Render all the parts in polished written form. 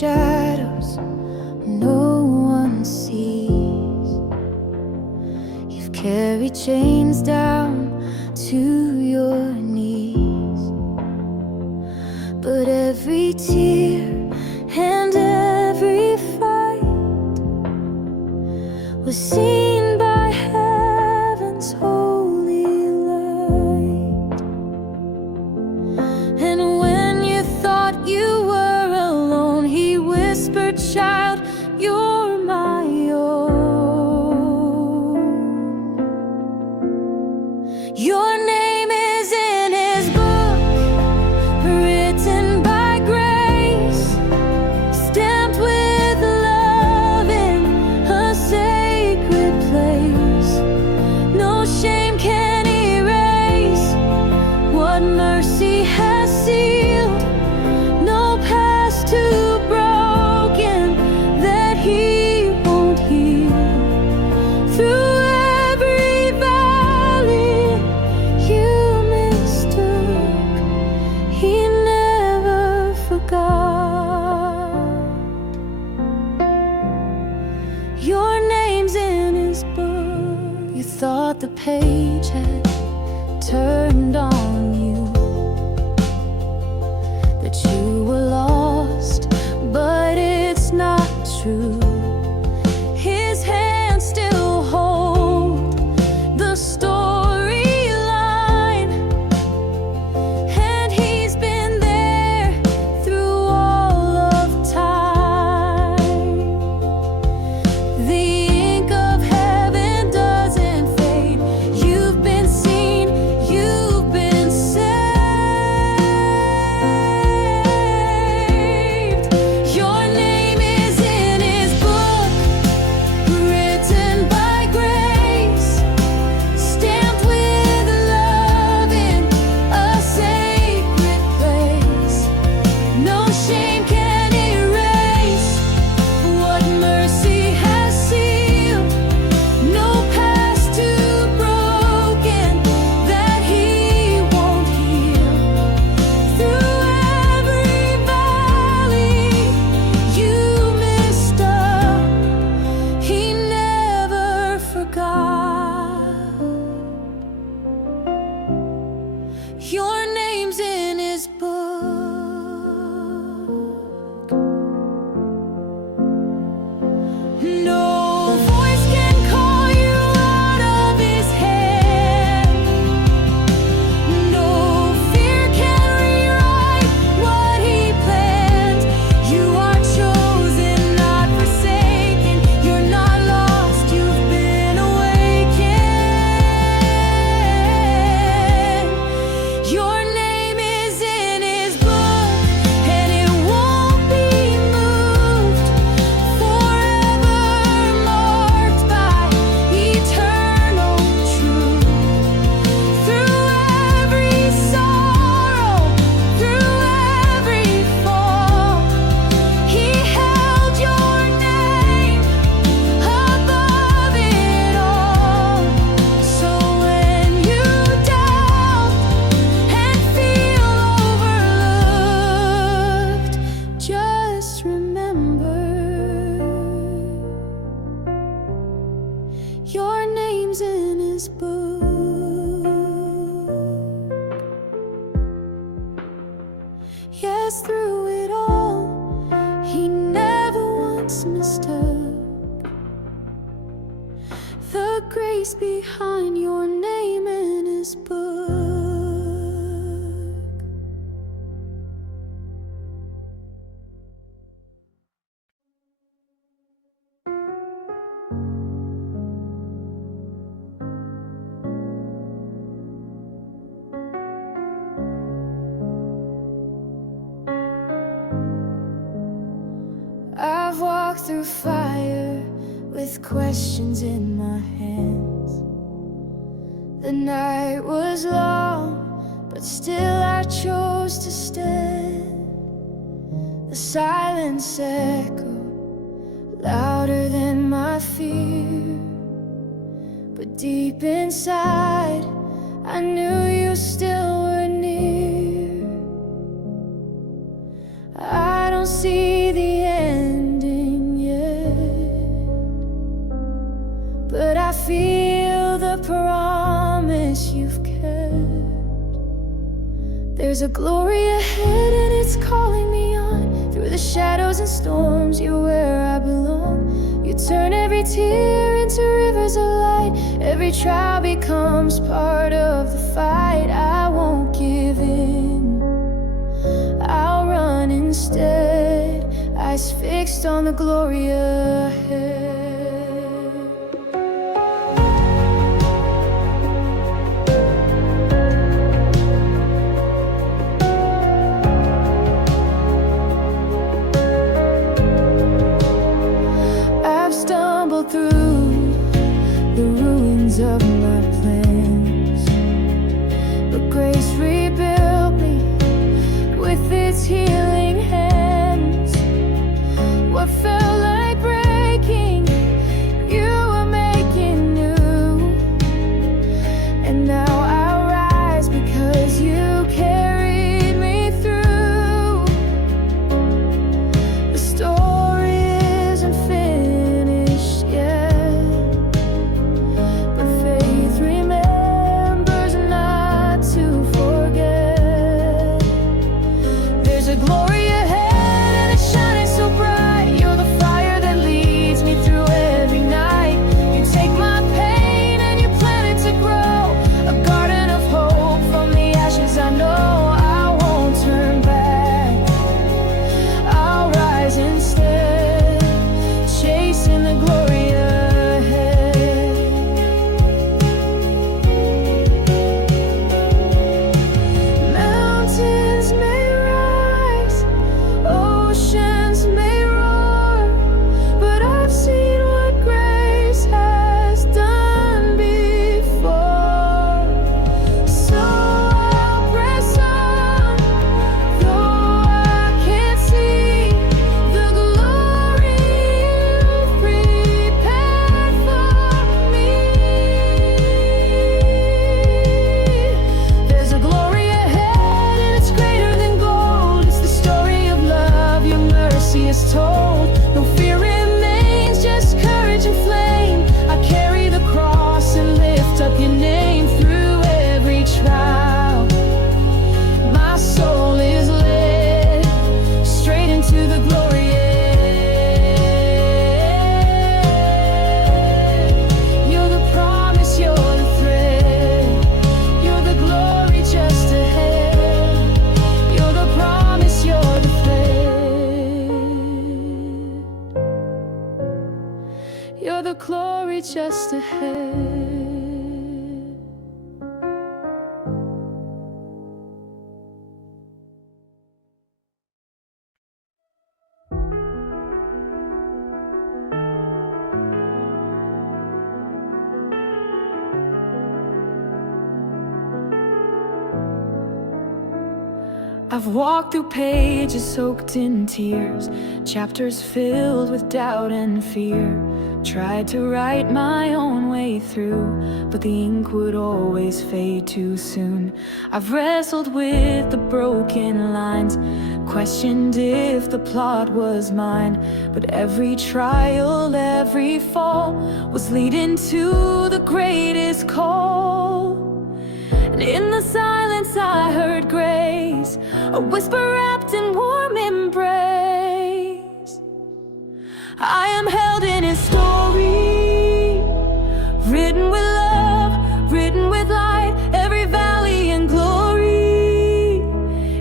shadows no one sees. You've carried chains down to your knees, but every tear and every fight was seen by heaven's holy light. And when you thought you were alone, he whispered, "Child, you're my own." Your name is in his book, written by grace, stamped with love in a sacred place. No shame can erase what mercy has sealed, no past too broken that he won't heal. Through every valley you mistook, he never forgot. Your name's in his book. You thought the page had turned on you, that you were lost, but it's not true. His hands still hold the storyline, and he's been there through all of time. The ink of heaven doesn't fade. You've been seen, you've been saved. Your name is in his book, written by grace, stamped with love in a sacred place. No shame can erase what mercy has sealed, no past too broken that he won't heal. Through every valley you mistook, he never forgot. Your name's in his book. No voice can call you out of his hand. No fear can rewrite what he planned. You are chosen, not forsaken. You're not lost, you've been awakened. Your name is in his book, and it won't be moved. Forever marked by eternal truth. Through every sorrow, through every fall, he held your name above it all. So when you doubt and feel overlooked, just remember, your name's in his book. Yes, through it all, he never once mistook the grace behind your name in his book. I've walked through fire with questions in my hands. The night was long, but still I chose to stand. The silence echoed louder than my fear, but deep inside I knew you still were near. I don't see the you've kept. There's a glory ahead and it's calling me on. Through the shadows and storms, you're where I belong. You turn every tear into rivers of light. Every trial becomes part of the fight. I won't give in, I'll run instead, eyes fixed on the glory ahead. Through the ruins of my plans, but grace rebuilt me with its healing hands. What felt like breaking, you were making new, and now I rise because you carried me through. The story isn't finished yet, but faith remembers not to forget. There's a glory ahead and it's shining so bright. You're the fire that leads me through every night. You take my pain and you plant it to grow, a garden of hope from the ashes. I know I won't turn back, I'll rise instead, chasing the glory ahead. Mountains may rise, oceans may roar, but I've seen what grace has done before. So I'll press on, though I can't see the glory you've prepared for me. There's a glory ahead and it's greater than gold. It's the story of love, your mercy is told. No fear remains, just courage and flame. I carry the cross and lift up your name through every trial. My soul is led straight into the glory ahead. You're the promise, you're the thread, you're the glory just ahead. You're the promise, you're the thread, you're the glory just ahead. I've walked through pages soaked in tears, chapters filled with doubt and fear. Tried to write my own way through, but the ink would always fade too soon. I've wrestled with the broken lines, questioned if the plot was mine. But every trial, every fall was leading to the greatest call. And in the silence I heard grace, a whisper wrapped in warm embrace. I am held in his story, written with love, written with light. Every valley and glory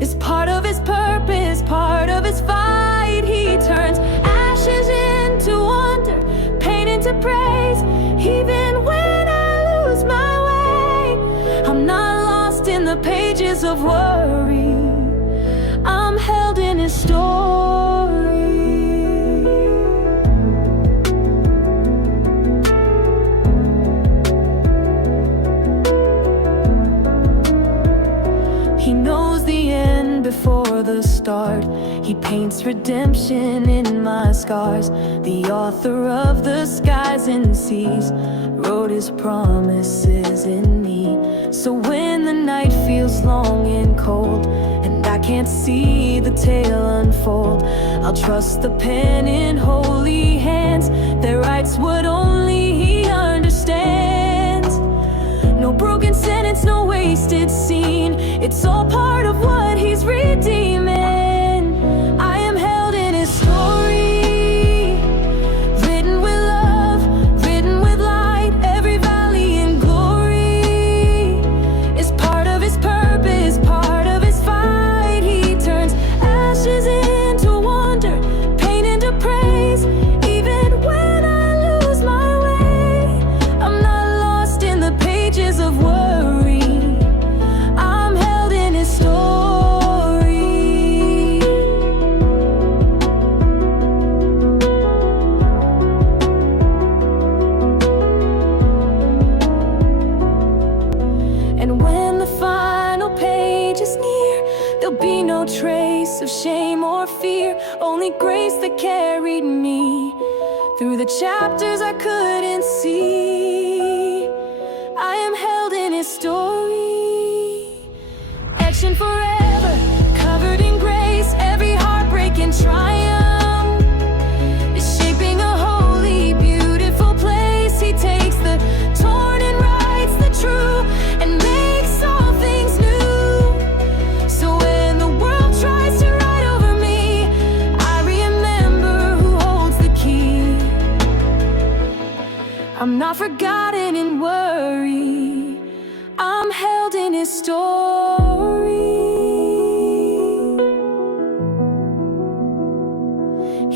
is part of his purpose, part of his fight. He turns ashes into wonder, pain into praise. Even when I lose my way, I'm not lost in the pages of worry. I'm held in his story. He knows the end before the start. He paints redemption in my scars. The author of the skies and seas wrote his promises in me. So when the night feels long and cold and I can't see the tale unfold, I'll trust the pen in holy hands that writes what only he understands. No broken sentence It's all part of what he's redeeming. I am held in his story, written with love, written with light. Every valley in glory is part of his purpose, part of his fight. He turns ashes into wonder, pain into praise. Even when I lose my way, I'm not lost in the pages of worry. I'm held in his story. And when the final page is near, there'll be no trace of shame or fear, only grace that carried me through the chapters I couldn't see. I am held in his story, etched in forever, covered in grace. Every heartbreak and triumph is shaping a holy, beautiful place. He takes the torn and writes the true and makes all things new. So when the world tries to write over me, I remember who holds the key. I'm not forgotten in worry, I'm held in his story.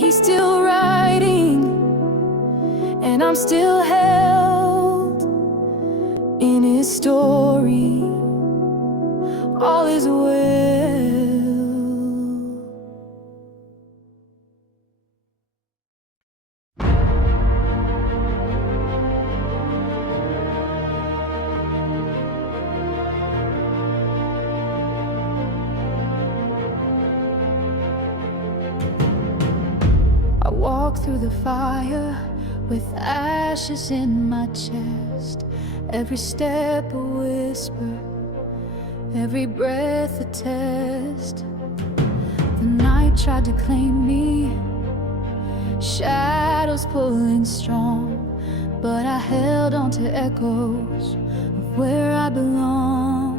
He's still writing, and I'm still held in his story. All is well. I walk through the fire with ashes in my chest. Every step a whisper, every breath a test. The night tried to claim me, shadows pulling strong, but I held on to echoes of where I belong.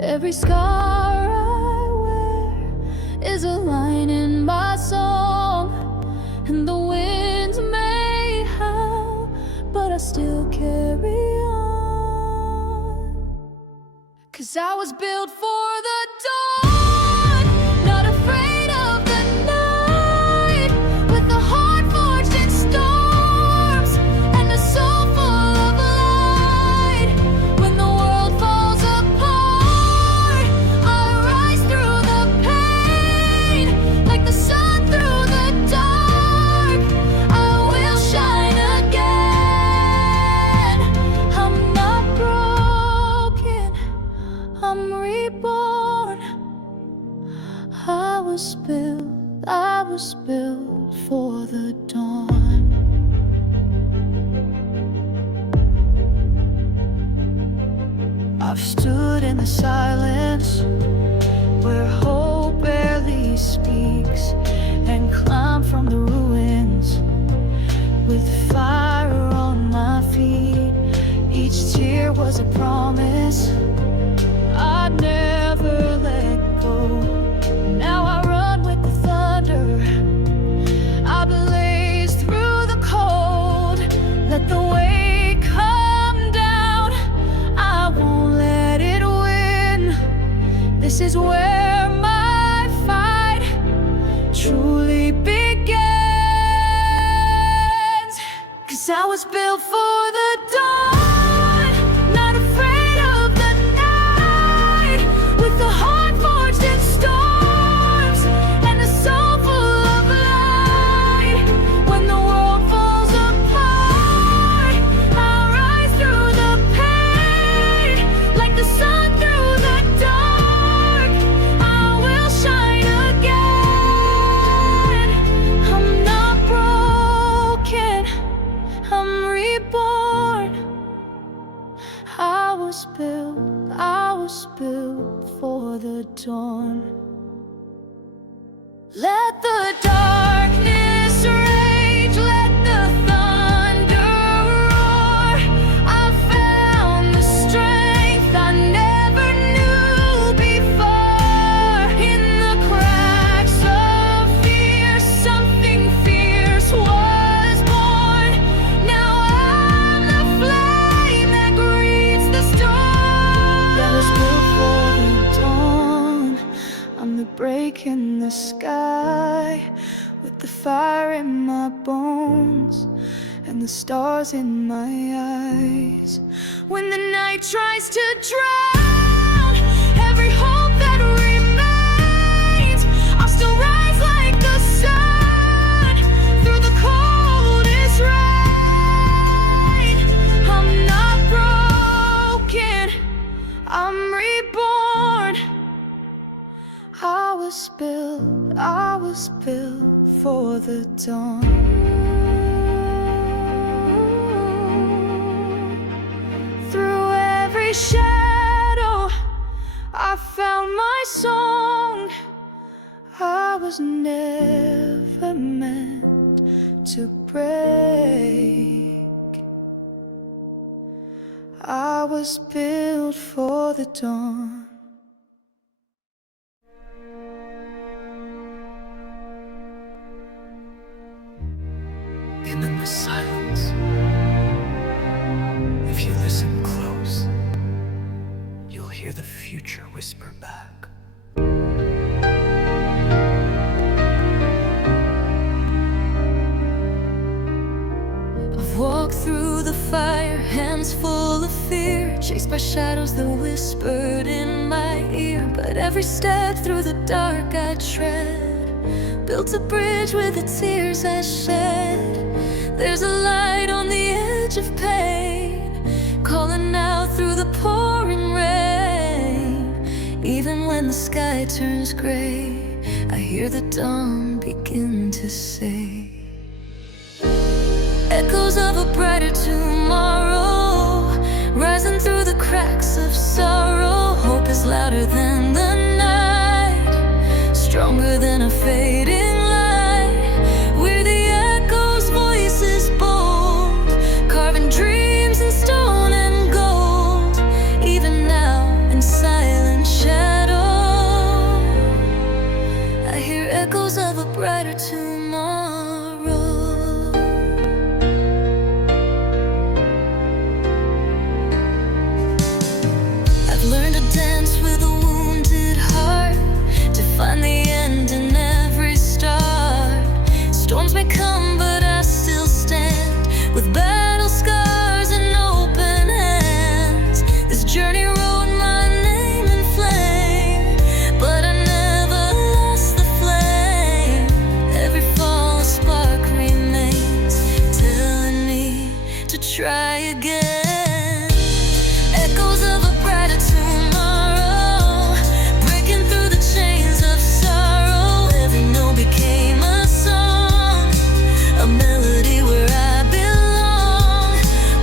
Every scar I wear is a line in my song, and the winds may howl, but I still carry on. 'Cause I was built for the dawn, not afraid of the night, with a heart forged in storms and a soul full of light. When the world falls apart, I rise through the pain, like the sun through the dark. I will shine again. I'm not broken, I'm reborn. I was built for the dawn. I've stood in the silence where hope barely speaks, and climbed from the ruins with fire on my feet. Each tear was a promise I'd never let go. Now I run with the thunder, I blaze through the cold. Let the weight come down, I won't let it win. This is where my fight truly begins. 'Cause I was built for the dawn, not afraid of the night, with a heart forged in storms and a soul full of light. When the world falls apart, I'll rise through the pain, like the sun through the dark. I will shine again. I'm not broken, I'm reborn. I was built for the dawn. Let the darkness rage, let the thunder roar. I found the strength I never my bones and the stars in my eyes. When the night tries to drown every hope that remains, I'll still rise like the sun through the coldest rain. I'm not broken, I'm reborn. I was built for the dawn. Through every shadow, I found my song. I was never meant to break. I was built for the dawn. And in the silence, if you listen close, you'll hear the future whisper back. I've walked through the fire, hands full of fear, chased by shadows that whispered in my ear. But every step through the dark I tread built a bridge with the tears I shed. There's a light on the edge of pain, calling out through the pouring rain. Even when the sky turns gray, I hear the dawn begin to say, echoes of a brighter tomorrow, rising through the cracks of sorrow. Hope is louder than the night, stronger than a fading light. We're the echoes, voices bold, carving dreams in stone and gold. Even now in silent shadow, I hear echoes of a brighter tomorrow. I've learned to dance with a wounded heart, to find the end in every start. Storms may come, but I still stand, with battle scars and open hands. This journey wrote my name in flame, but I never lost the flame. Every fall a spark remains, telling me to try again. Echoes of a brighter tomorrow, breaking through the chains of sorrow. Every note became a song, a melody where I belong.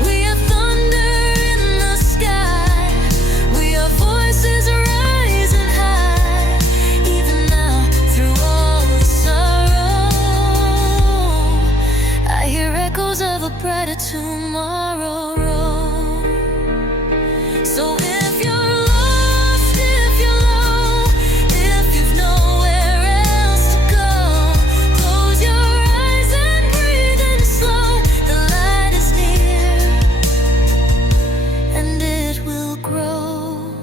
We are thunder in the sky, we are voices rising high. Even now, through all the sorrow, I hear echoes of a brighter tomorrow. So if you're lost, if you're low, if you've nowhere else to go, close your eyes and breathe in slow. The light is near, and it will grow.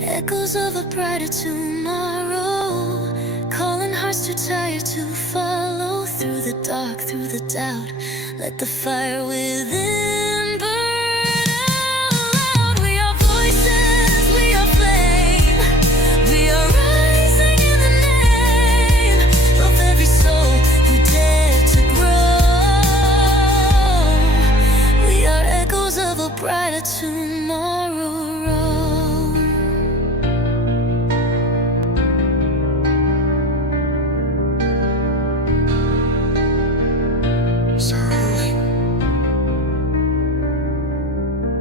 Echoes of a brighter tomorrow, calling hearts too tired to follow. Through the dark, through the doubt, let the fire within burn out loud. We are voices, we are flame, we are rising in the name of every soul who dared to grow. We are echoes of a brighter tomorrow. So early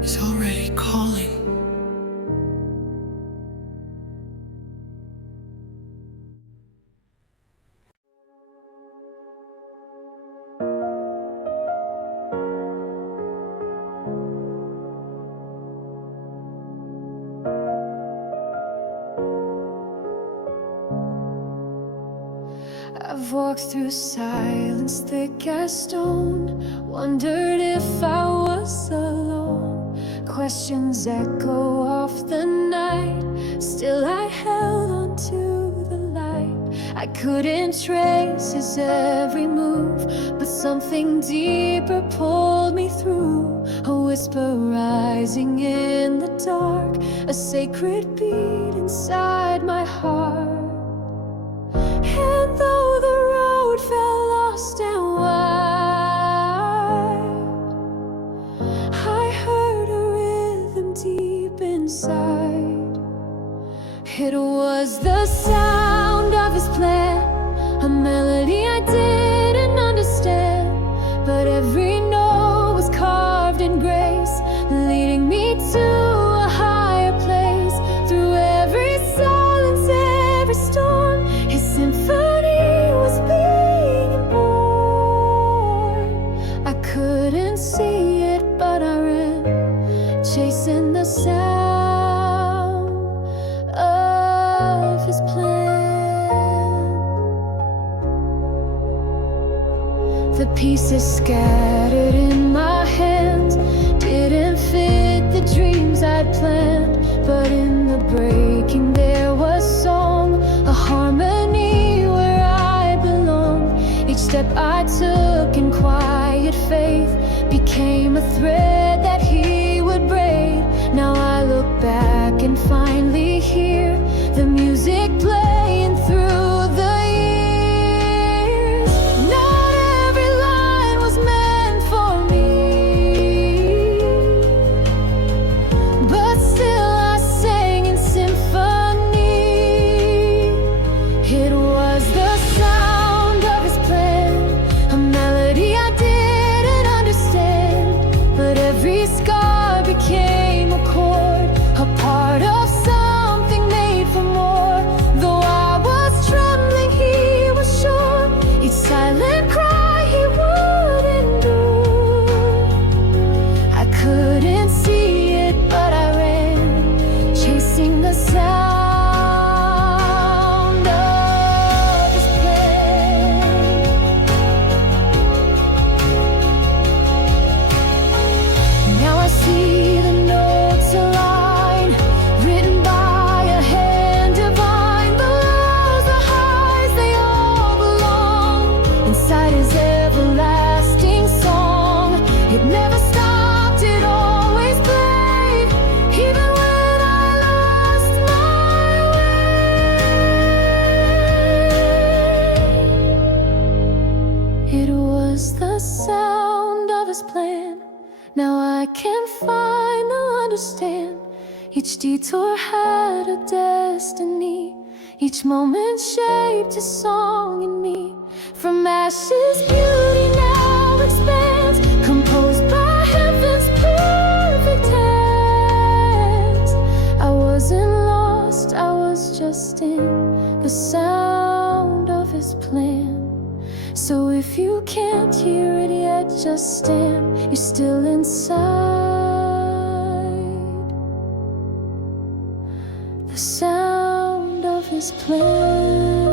is already calling. I've walked through silence thick as stone, wondered if I was alone. Questions echo off the night, still I held on to the light. I couldn't trace his every move, but something deeper pulled me through. A whisper rising in the dark, a sacred beat inside my heart. And though the road felt lost and wide, I heard a rhythm deep inside. It was the sound of his plan, a melody I didn't understand, but every note was carved in grace, leading me to a higher place. Through every silence, every storm, his symphony was being born. I couldn't see it, but I ran, chasing the sound of his plan. The pieces scattered in my hands didn't fit the dreams I'd planned, but in the breaking there was song, a harmony where I belonged. Each step I took in quiet faith became a thread that he would braid. Now I look back and finally hear the music playing through the years. Not every line was meant for me, but still I sang in symphony. It was the sound of his plan, a melody I didn't understand, but every scar became a chord, a part of something made for more. Though I was trembling, he was sure, each silent cry he would endure. I couldn't see it, but I ran, chasing the sound of his plan. Now I see the notes align, written by a hand divine. The lows, the highs, they all belong inside his everlasting song. It never stopped, it always played, even when I lost my way. It was the sound of his plan. Now I can finally understand. Each detour had a destiny, each moment shaped a song in me. From ashes beauty now expands, composed by heaven's perfect hands. I wasn't lost, I was just in the sound of his plan. So if you can't hear it yet, just stand, you're still inside the sound of his plan.